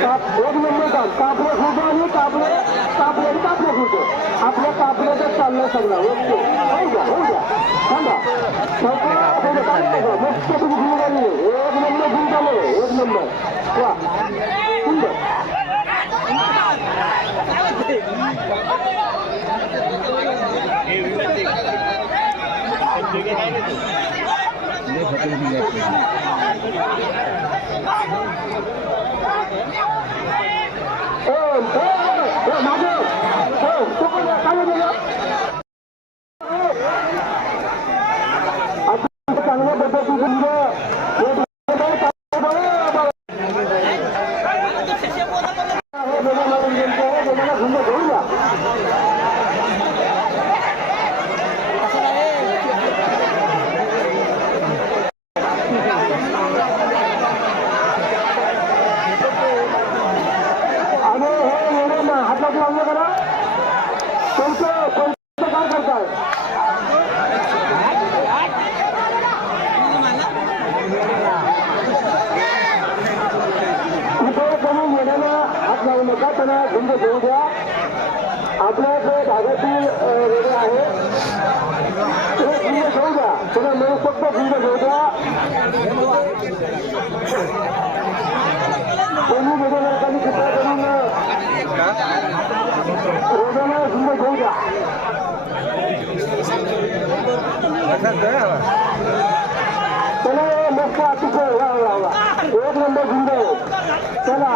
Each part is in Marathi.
Tá, pode me mandar, tá, pode me mandar. आपल्या कापल्याचं चाललं सगळं ओके होऊ द्या होऊ द्या थांबा मस्त तुम्ही गुंडाळली एक नंबर गुंडाळले एक नंबर वा सुंदर ए, ए, ए, मागे ए, तो گهمي چلا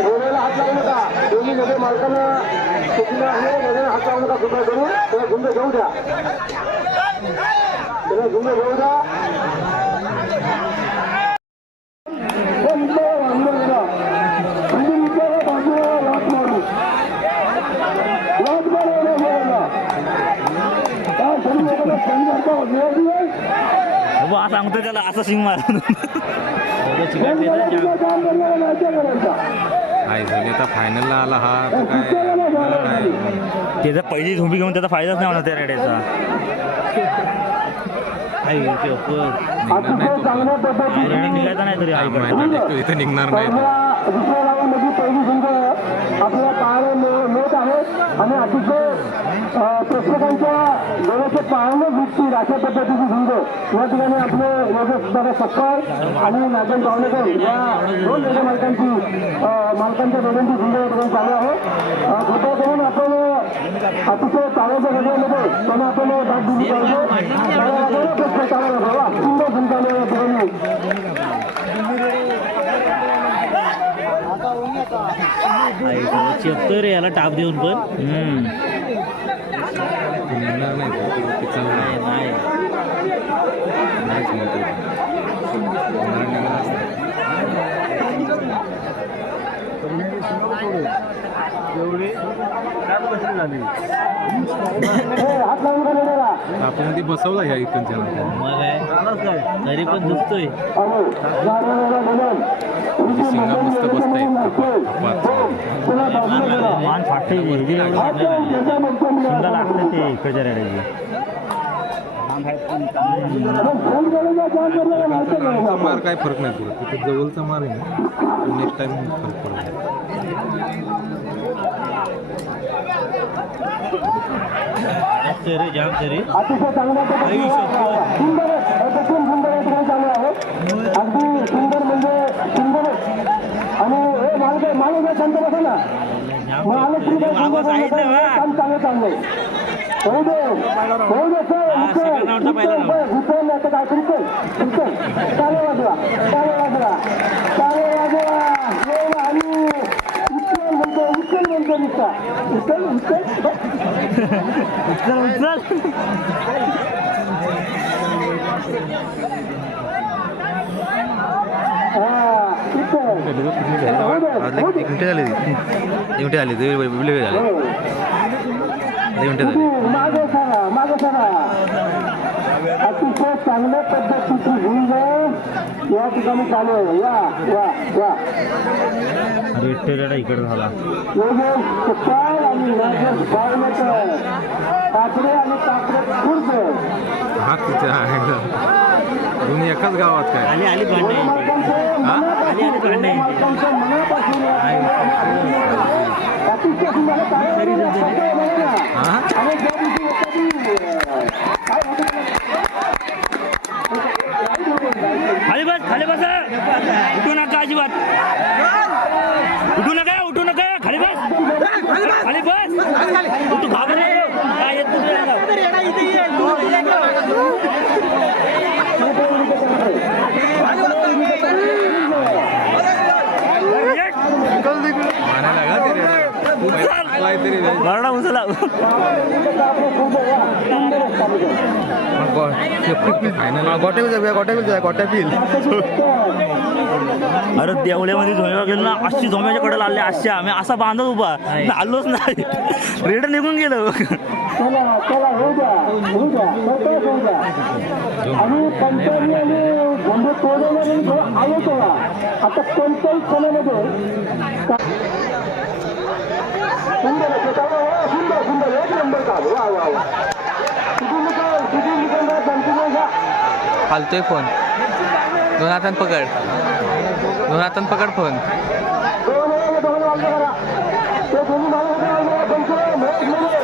ر هٽل نٿا ديدي نوي مالڪاني هٽا نٿا سٺا ڪرڻ گهمندا बाबा सांगतो त्याला असं सिंग मारून. नाही. आहे सगळे आता फायनलला आला हा तर काय मला काय? त्याचा पहिली झोंबी घेऊन त्याचा फायदाच नाही होणार त्या रेड्याचा. चांगल्या पद्धतीने निघायचा नाही तरी माहिती आईकडे आहे, तो इथं निघणार नाही तो. पहिली झुंज आपल्या पाहायला मिळत आहेत आणि अतिशय प्रेक्षकांच्या डोळ्याचे पाहणे दिसतील अशा पद्धतीची झुंज. या ठिकाणी आपले योगेश दादा सत्कार आणि नागन पावणेकर या दोन रेल्वे मालकांची मालकांच्या दोघांची झुंज या ठिकाणी चालू आहे. कृपया करून आपण अतिशय चालायच्या गटामध्ये त्यांना आपण दाद दिली पाहिजे. टाळ्या वाजवा. सुंदर झुंज आले या ठिकाणी. चेपतोय रे याला टाप देऊन पण. निघणार नाही तो. पिचल नाही. नाही नाहीच म्हणतो तो. निघणार निघणार असतं. हात लावून का नाही राहा? तर आपण ती बसवला ह्या इथूनच्या मग आहे तरी पण बदल. म्हणजे शिंगा मस्त बसतायत कपात कपात तुला बाजूला करा. मान फाटते हात लावून त्याच्या मगचं सुंदर मिळालं. लागते ते इकडच्या रेड्याची मग फोन करायचा, काय करणार, माहिती आहे आमचा का? मार काय फरक नाही पडत तिथे जवळचा मार आहे ना नेक्स्ट टाइम फरक पडतो जाम अतिशय पद्धतीने सुंदर अप्रतिम सुंदर या ठिकाणी चालू आहे अगदी सुंदर म्हणजे सुंदरच आणि हे मालक शांत बसा ना हे काम चांगलं चाललंय होऊ दे होऊ दे सर काय? उचल उचल. टाळे वाजवा टाळे वाजवा टाळे वाजवा ये आणि उचल म्हणतो उचल म्हणतो नुसता. उचल उचल. उचल उचल. उचल एक मिनिट झाले एक मिनिट झाले ते वेळ झाले हो. एक मिनिट झाले तू मागे सरा मागे सरा अतिशय चांगल्या पद्धतीची झुंज या ठिकाणी चालू आहे या या या विठ्ठल इकडे झाला योगेश सत्तार आणि नागेश बावलेकर काकडे आणि काकडे खुर्द हा तिथे आहे दोन्ही एकाच गावात काय? आली आली भांडण यांची. मालकांचे आली आली भांडण हा? खाली बस खाली बस. मरणा उचला गोट्या बिल जाऊया गोट्या बिल जाऊया अरे देवळ्यामध्ये झोम्या गेलो ना अशी झोम्याच्या कडेला आले अशी आम्ही असा बांधत उभा. आलोच नाही. रेड निघून गेलो. आता कोणत्याही सुंदर सुंदर सुंदर. एक नंबर का? वा वा किती निकाल फालतोय फोन. दोन हातान पकड दोन हातान पकड फोन दोन वेळा दोन वाजता करा ते दोन्ही मला पंचम एक मिनिट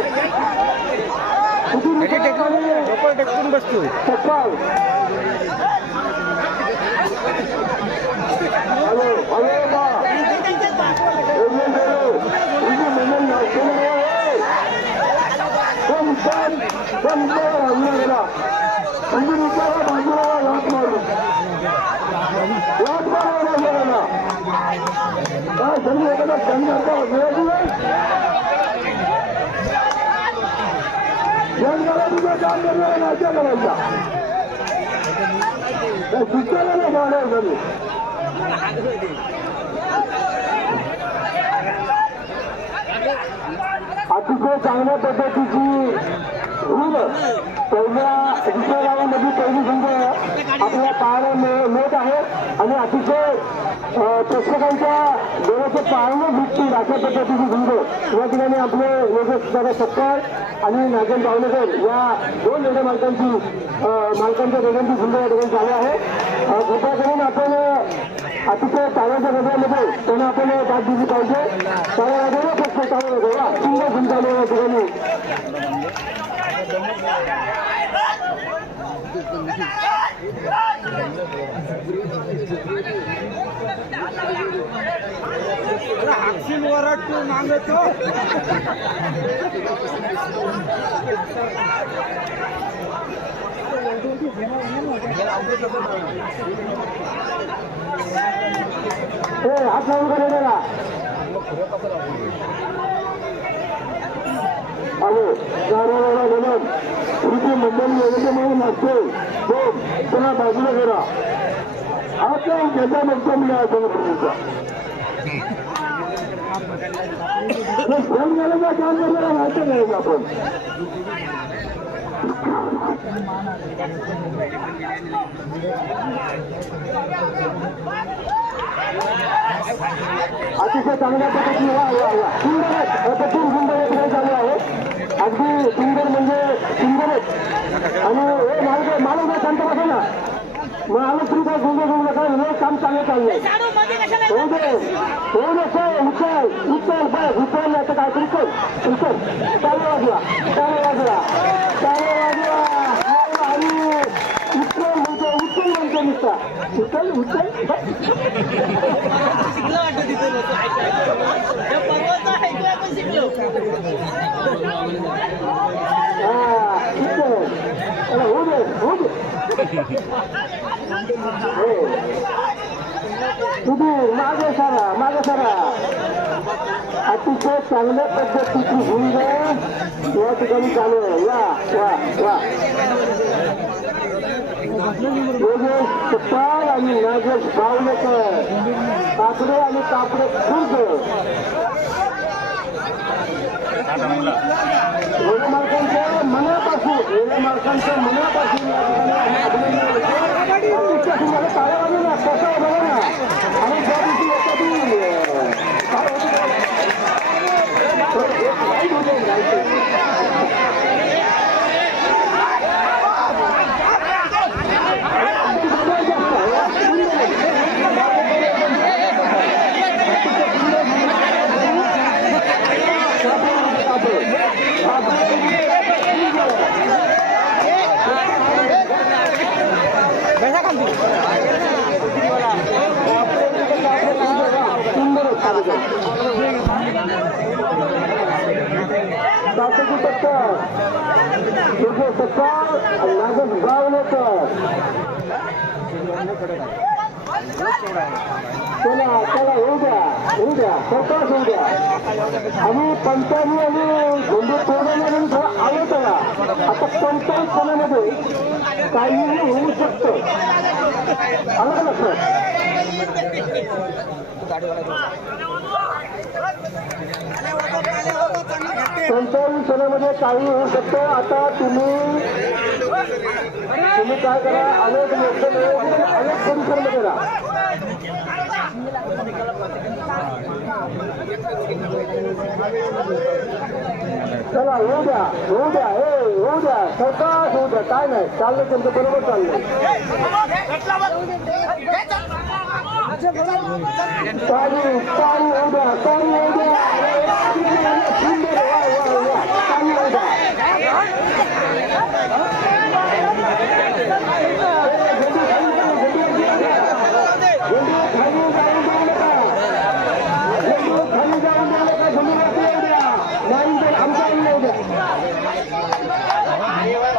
किती निकाल टेकून बसतो सत्ताव हॅलो हॅलो बा एवढं गेलो तुझी म्हणून कोण कोण कोण कोण गेला म्हणजे निकाला बाजूला लाट मारू लाट मारू गेला काय समजा एखादा संघाचा जंगला तुझं काम करणारा नाट्य करायचा त्या सुट्ट्याला नाही जाणार घरी अतिशय चांगल्या पद्धतीची रूल पहिल्या दुसऱ्या गावामध्ये पहिली संघ आपल्या पाहायला मिळत आहे. आणि अतिशय प्रेक्षकांच्या डोळ्याचे पाळणे भेटतील अशा पद्धतीची संघ या ठिकाणी आपले योगेश सत्कार आणि नागेश भावनगर या दोन रेडे मालकांची मालकांच्या दोघांची संघ या ठिकाणी चालू आहे. कृपया करून आपण अतिशय टाळ्याच्या गजरामध्ये त्यांना आपण दाद दिली पाहिजे. टाळ्या वगैरे फक्त टाळ्या वाजवा सुंदर गुंतावले या ठिकाणी ए हात लावून का रेड्याला हॅलो गाड्याला गेलं तुमची मंडळी एवढे म्हणून लागते हो पुन्हा बाजूला करा. हात लावून घेता म्हणतो मी असं तुमचा फोन करायचा काम करायला माहिती करायचं आपण. अतिशय चांगल्या पद्धतीने वा वा वा सुंदर आहे अप्रतिम सुंदर एक खेळ चालू आहे अगदी सुंदर म्हणजे सुंदरच आणि हे मालक मालक नाही शांत बसा ना. मग आलं तरी काय गुंग गुंग नका हे काम चांगलं चाललंय. होऊ दे होऊ दे सर उचल उचल बस उचल नाही तर काय उचल उचल. चालू वाजवा चालू वाजवा चालू वाजवा. आणि उचल म्हणतो उचल म्हणतो नुसता. उचल उचल ठीक आहे. चला, होऊ दे, होऊ दे. हो. तुम्ही मागे सारा मागे सारा. अतिशय चांगल्या पद्धतीची झुंज या ठिकाणी चालू आहे. वा वा वा योगेश सत्तार आणि नागेश बावलेकर. काकडे आणि कापडे खुर्द. मनापासून मनापासून या ठिकाणी अभिनंदन करतो. अतिशय सुंदर टाळ्या वाजवू ना, कसा आहे बघा ना. आणि ज्या दिवशी एखादी, अं, काय होतं ते? तर एक लाइट होते, लाइट. सुंदर कार्यक्रम शासकी टक्कर तुझे सत्कार नागस गावलेकर चला चला होऊ द्या होऊ द्या स्वतःच होऊ द्या आणि पंचांनी आणि गोंधळ तोडण्यामध्ये थोडं आलं त्याला आता पंचायत कोणामध्ये काहीही होऊ शकतं आलं का लक्षात पंचावन्न सणामध्ये काही होऊ शकतं आता तुम्ही तुम्ही काय करा अनेक लोक अनेक परिसरमध्ये राहा चला होऊ द्या होऊ द्या हे होऊ द्या स्वतः होऊ द्या काय नाही चाललं त्यांचं बरोबर चाललं चालू चालू होऊ द्या चालू होऊ द्या सुंदर वा वा वा चालू होऊ द्या झेंडू खाली जाऊन देऊ नका झेंडू खाली जाऊन देऊ नका झेंडू वरती येऊ द्या नाही तर आमच्या येऊ द्या अरे एवढी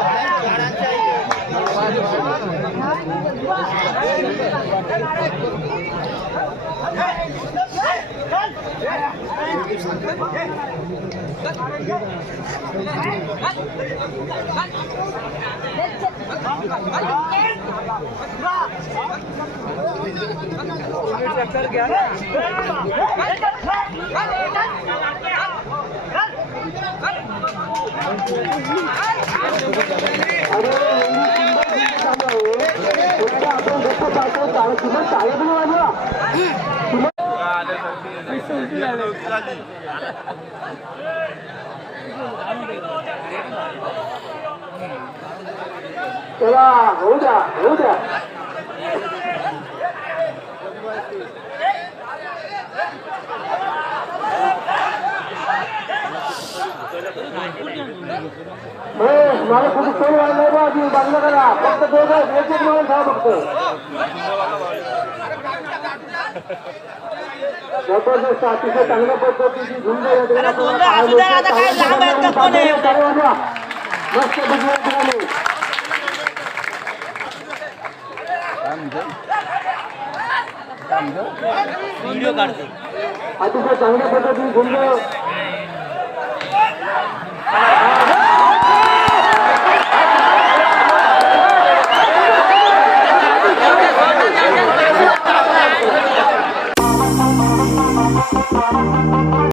सुंदर चालू आहे फक्त आपण गप्प पाहतो टाळ किंवा टाळ्या पण वाजवा चला होऊ द्या होऊ द्या महेश मला कुठे सोड वाढलाय बा आधी बांधलं करा फक्त दोघं एक एक म्हणून खा फक्त जबरदस्त अतिशय चांगल्या पद्धतीची झुंज या ठिकाणी. मस्त ठिकाणी व्हिडिओ काढतो. अतिशय चांगल्या पद्धतीने झुंज.